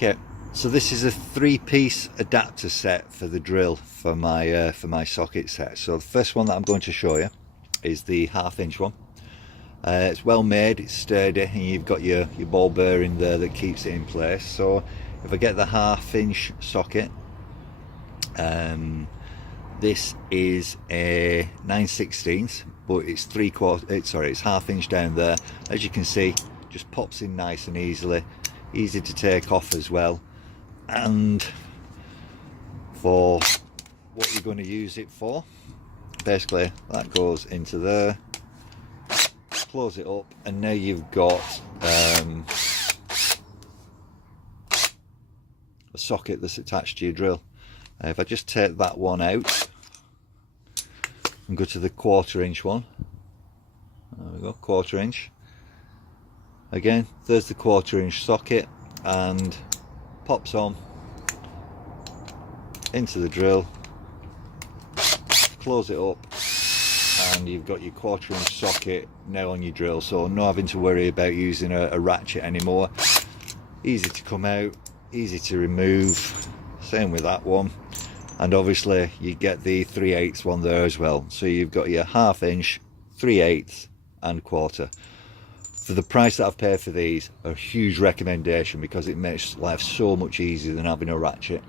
Okay, so this is a 3-piece adapter set for the drill for my socket set. So the first one that I'm going to show you is the 1/2 inch one. It's well made, it's sturdy, and you've got your ball bearing there that keeps it in place. So if I get the 1/2 inch socket, this is a 9/16, but it's it's 1/2 inch down there. As you can see, just pops in nice and easy to take off as well. And for what you're going to use it for, basically that goes into there, close it up, and now you've got a socket that's attached to your drill. If I just take that one out and go to the 1/4 inch one, there we go, 1/4 inch. Again, there's the 1/4 inch socket, and pops on into the drill, close it up, and you've got your 1/4 inch socket now on your drill. So no having to worry about using a ratchet anymore. Easy to come out, easy to remove. Same with that one. And obviously you get the 3/8 one there as well. So you've got your 1/2 inch, 3/8 and 1/4. For the price that I've paid for these, a huge recommendation, because it makes life so much easier than having a ratchet.